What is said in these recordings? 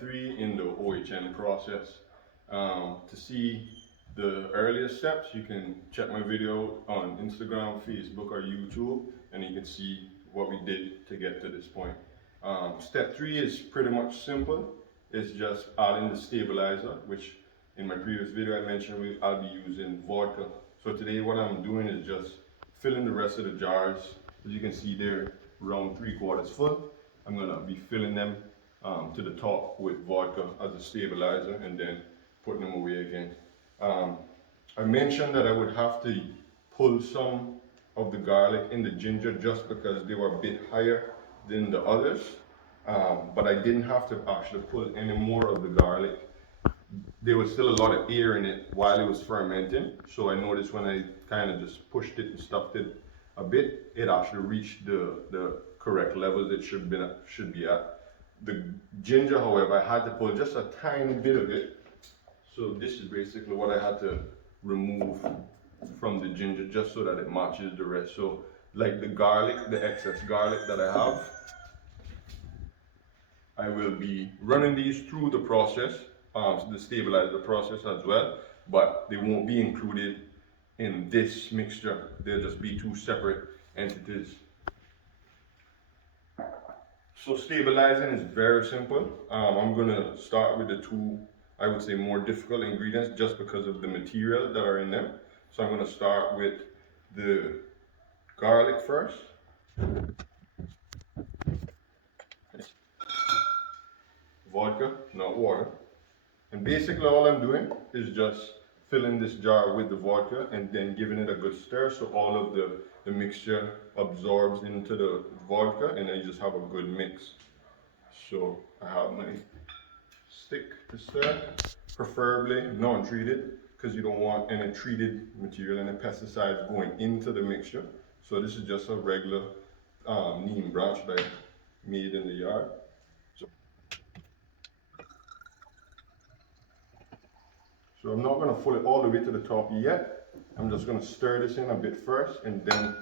3 in the OHN process. To see the earlier steps, you can check my video on Instagram, Facebook, or YouTube, and you can see what we did to get to this point. Step 3 is pretty much simple. It's just adding the stabilizer, which in my previous video I mentioned I'll be using vodka. So today what I'm doing is just filling the rest of the jars. As you can see, they're around 3/4 full. I'm gonna be filling them to the top with vodka as a stabilizer and then putting them away again. I mentioned that I would have to pull some of the garlic and the ginger just because they were a bit higher than the others, but I didn't have to actually pull any more of the garlic. There was still a lot of air in it while it was fermenting, so I noticed when I kind of just pushed it and stuffed it a bit, it actually reached the correct levels it should be at. The ginger, however, I had to pull just a tiny bit of it, so this is basically what I had to remove from the ginger just so that it matches the rest. So like the garlic, the excess garlic that I have, I will be running these through the process, the stabilizer process as well, but they won't be included in this mixture. They'll just be two separate entities. So stabilizing is very simple. I'm gonna start with the two, I would say, more difficult ingredients just because of the material that are in them. So I'm gonna start with the garlic first. Vodka, not water. And basically all I'm doing is just filling this jar with the vodka and then giving it a good stir so all of the mixture absorbs into the vodka and then you just have a good mix. So I have my stick to stir, preferably non-treated because you don't want any treated material, any pesticides going into the mixture. So this is just a regular neem branch that I made in the yard. So I'm not going to pull it all the way to the top yet. I'm just going to stir this in a bit first and then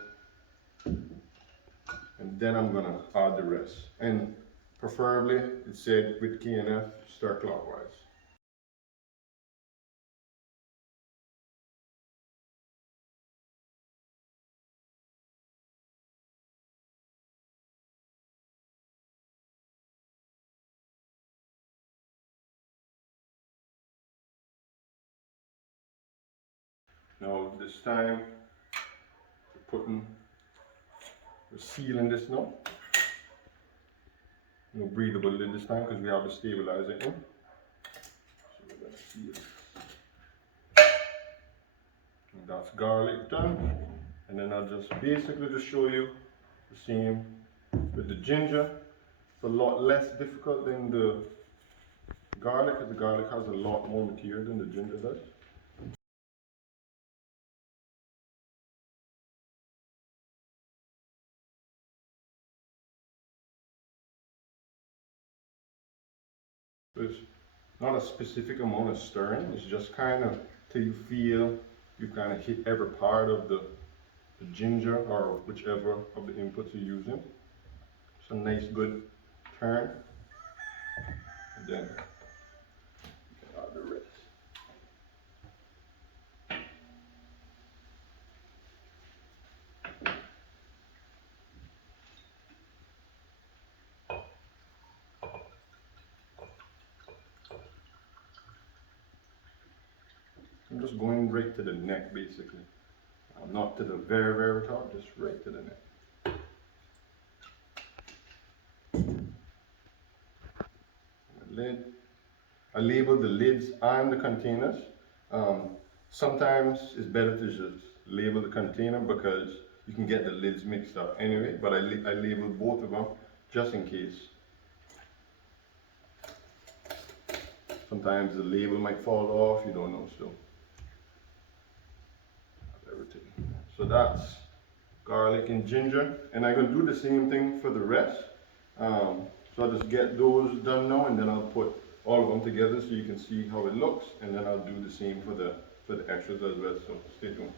I'm going to add the rest. And preferably, it said with K&F, stir clockwise. Now this time, we're sealing this now. No breathable lid this time because we have the stabilizer in. So we're going to seal it. And that's garlic done. And then I'll just basically just show you the same with the ginger. It's a lot less difficult than the garlic because the garlic has a lot more material than the ginger does. There's not a specific amount of stirring, it's just kind of till you feel you kind of hit every part of the ginger or whichever of the inputs you're using. It's a nice good turn. And then add the rest. I'm just going right to the neck basically. Not to the very, very top, just right to the neck. The lid. I label the lids and the containers. Sometimes it's better to just label the container because you can get the lids mixed up anyway, but I label both of them just in case. Sometimes the label might fall off, you don't know still. Everything. So that's garlic and ginger, and I'm going to do the same thing for the rest. So I'll just get those done now, and then I'll put all of them together so you can see how it looks, and then I'll do the same for the extras as well. So stay tuned.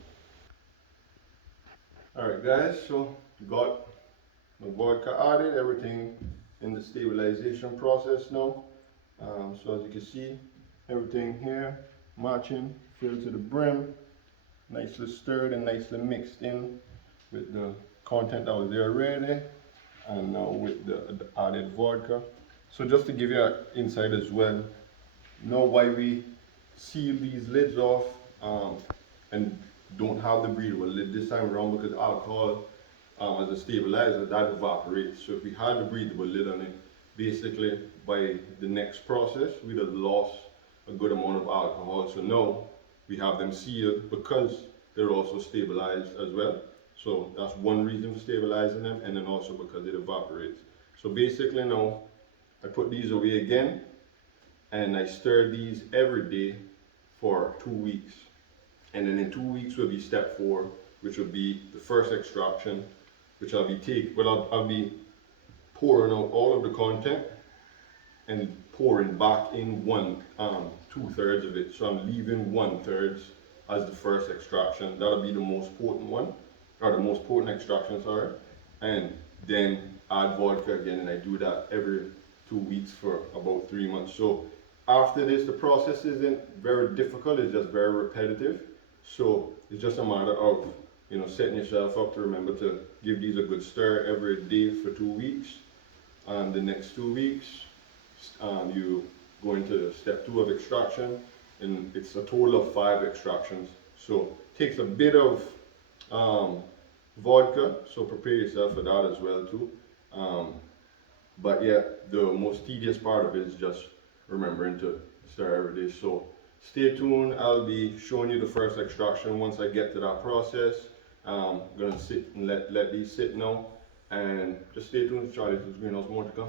Alright guys, so got the vodka added, everything in the stabilization process now. So as you can see, everything here matching, filled to the brim, nicely stirred and nicely mixed in with the content that was there already, and now with the added vodka. So just to give you an insight as well, know why we seal these lids off and don't have the breathable lid this time around, because alcohol as a stabilizer, that evaporates. So if we had the breathable lid on it, basically by the next process we'd have lost a good amount of alcohol. So now we have them sealed because they're also stabilized as well. So that's one reason for stabilizing them, and then also because it evaporates. So basically now I put these away again, and I stir these every day for 2 weeks. And then in 2 weeks will be step 4, which will be the first extraction, which I'll be pouring out all of the content and pouring back in 2/3 of it. So I'm leaving 1/3 as the first extraction. That'll be the most potent one, or the most potent extraction, sorry. And then add vodka again, and I do that every 2 weeks for about 3 months. So after this, the process isn't very difficult, it's just very repetitive. So it's just a matter of, setting yourself up to remember to give these a good stir every day for 2 weeks. And the next 2 weeks, you go into step 2 of extraction, and it's a total of 5 extractions. So it takes a bit of vodka, so prepare yourself for that as well too. But yeah, the most tedious part of it is just remembering to stir every day. So stay tuned, I'll be showing you the first extraction once I get to that process. I'm gonna sit and let these sit now, and just stay tuned. Charlie's Greenhouse, more to come.